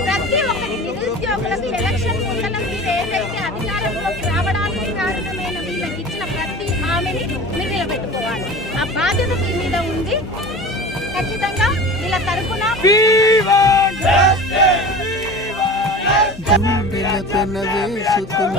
ప్రతి ఒక్కరి నిరుద్యోగులకు ఎలక్షన్ ముందల మీరు ఏదైతే అధికారంలోకి రావడానికి కారణమైన వీళ్ళకి ఇచ్చిన ప్రతి హామీని మీరు నిలబెట్టుకోవాలి. ఆ బాధ్యత మీ మీద ఉంది. ఖచ్చితంగా వీళ్ళ తరఫున వేసుకున్న